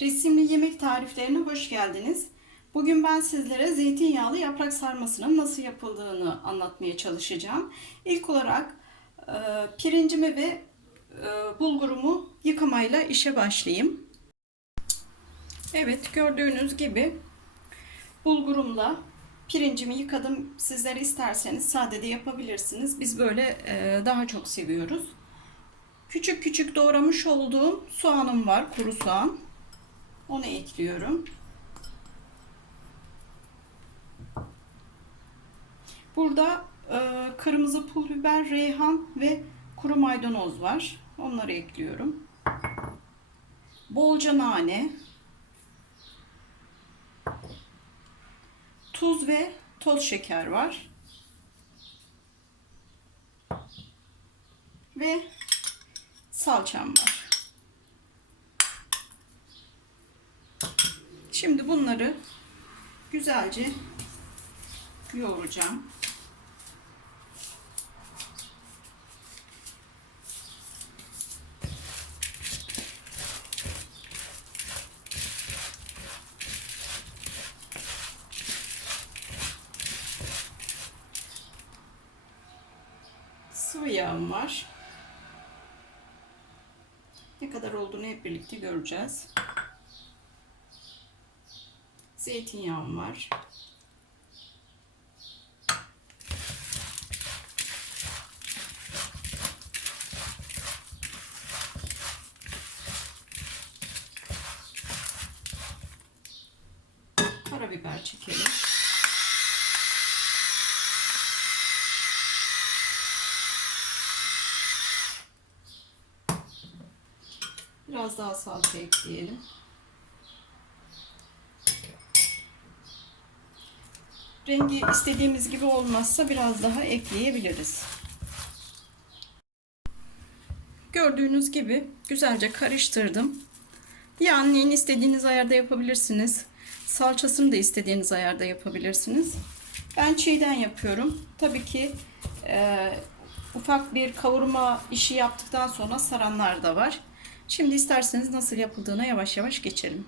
Resimli yemek tariflerine hoş geldiniz. Bugün ben sizlere zeytinyağlı yaprak sarmasının nasıl yapıldığını anlatmaya çalışacağım. İlk olarak e, pirincimi ve e, bulgurumu yıkamayla işe başlayayım. Evet gördüğünüz gibi bulgurumla pirincimi yıkadım. Sizler isterseniz sade de yapabilirsiniz. Biz böyle e, daha çok seviyoruz. Küçük küçük doğramış olduğum soğanım var, kuru soğan. Onu ekliyorum. Burada e, kırmızı pul biber, reyhan ve kuru maydanoz var. Onları ekliyorum. Bolca nane. Tuz ve toz şeker var. Ve salçam var. Şimdi bunları güzelce yoğuracağım. Sıvı yağım var. Ne kadar olduğunu hep birlikte göreceğiz. Zeytinyağım var. Karabiber çekelim. Biraz daha salça ekleyelim. Rengi istediğimiz gibi olmazsa biraz daha ekleyebiliriz. Gördüğünüz gibi güzelce karıştırdım. Yağını istediğiniz ayarda yapabilirsiniz. Salçasını da istediğiniz ayarda yapabilirsiniz. Ben çiğden yapıyorum. Tabii ki e, ufak bir kavurma işi yaptıktan sonra saranlar da var. Şimdi isterseniz nasıl yapıldığına yavaş yavaş geçelim.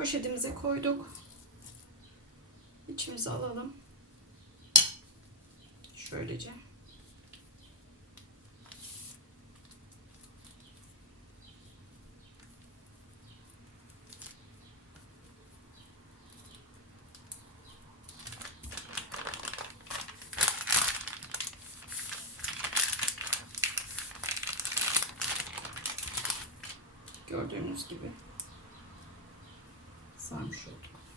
Poşetimize koyduk. İçimize alalım. Şöylece. Gördüğünüz gibi sarmış olduk.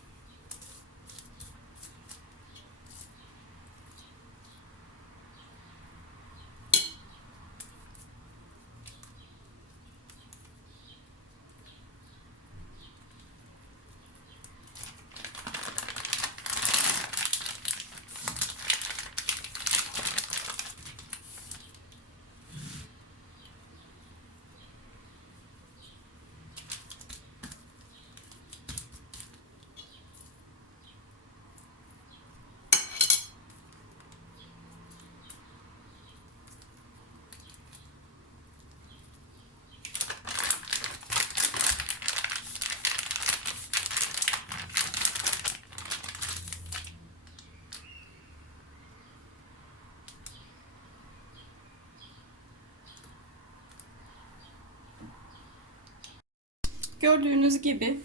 Gördüğünüz gibi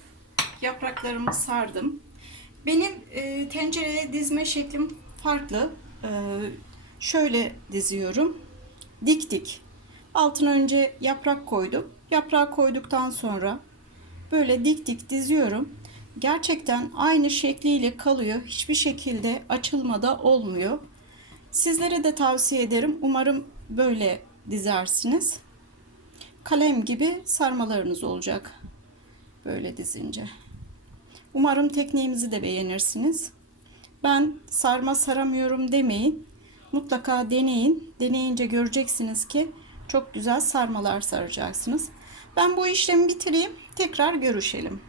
yapraklarımı sardım. Benim e, tencereye dizme şeklim farklı. E, şöyle diziyorum. Dik dik. Altına önce yaprak koydum. Yaprağı koyduktan sonra böyle dik dik diziyorum. Gerçekten aynı şekliyle kalıyor. Hiçbir şekilde açılmada olmuyor. Sizlere de tavsiye ederim. Umarım böyle dizersiniz. Kalem gibi sarmalarınız olacak. Böyle dizince. Umarım tekniğimizi de beğenirsiniz. Ben sarma saramıyorum demeyin. Mutlaka deneyin. Deneyince göreceksiniz ki çok güzel sarmalar saracaksınız. Ben bu işlemi bitireyim. Tekrar görüşelim.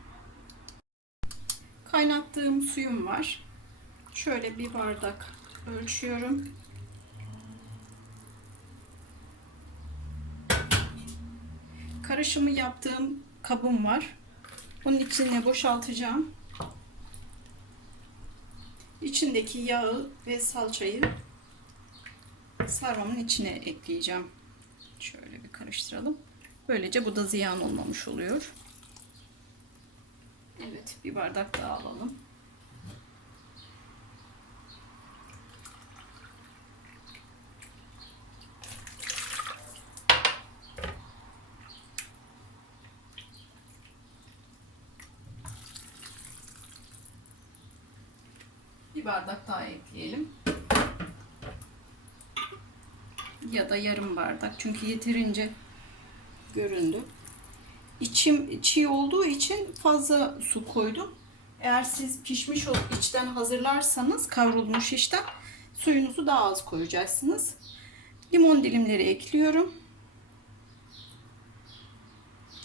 Kaynattığım suyum var. Şöyle bir bardak ölçüyorum. Karışımı yaptığım kabım var. Bunun içine boşaltacağım. İçindeki yağı ve salçayı sarmamın içine ekleyeceğim. Şöyle bir karıştıralım. Böylece bu da ziyan olmamış oluyor. Evet, bir bardak daha alalım. Bir bardak daha ekleyelim. Ya da yarım bardak. Çünkü yeterince göründü. İçim çiğ olduğu için fazla su koydum. Eğer siz pişmiş içten hazırlarsanız kavrulmuş içten suyunuzu daha az koyacaksınız. Limon dilimleri ekliyorum.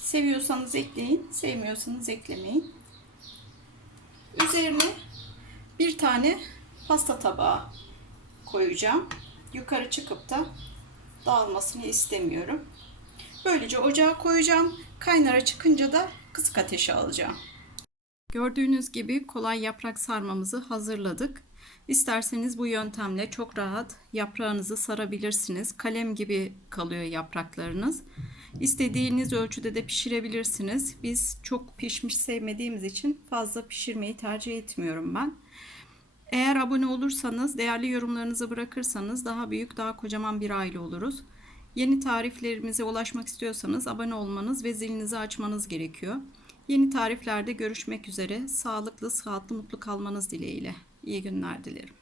Seviyorsanız ekleyin, sevmiyorsanız eklemeyin. Üzerine bir tane pasta tabağı koyacağım. Yukarı çıkıp da dağılmasını istemiyorum. Böylece ocağa koyacağım. Kaynara çıkınca da kısık ateşe alacağım. Gördüğünüz gibi kolay yaprak sarmamızı hazırladık. İsterseniz bu yöntemle çok rahat yaprağınızı sarabilirsiniz. Kalem gibi kalıyor yapraklarınız. İstediğiniz ölçüde de pişirebilirsiniz. Biz çok pişmiş sevmediğimiz için fazla pişirmeyi tercih etmiyorum ben. Eğer abone olursanız, değerli yorumlarınızı bırakırsanız daha büyük, daha kocaman bir aile oluruz. Yeni tariflerimize ulaşmak istiyorsanız abone olmanız ve zilinizi açmanız gerekiyor. Yeni tariflerde görüşmek üzere. Sağlıklı, sıhhatli, mutlu kalmanız dileğiyle. İyi günler dilerim.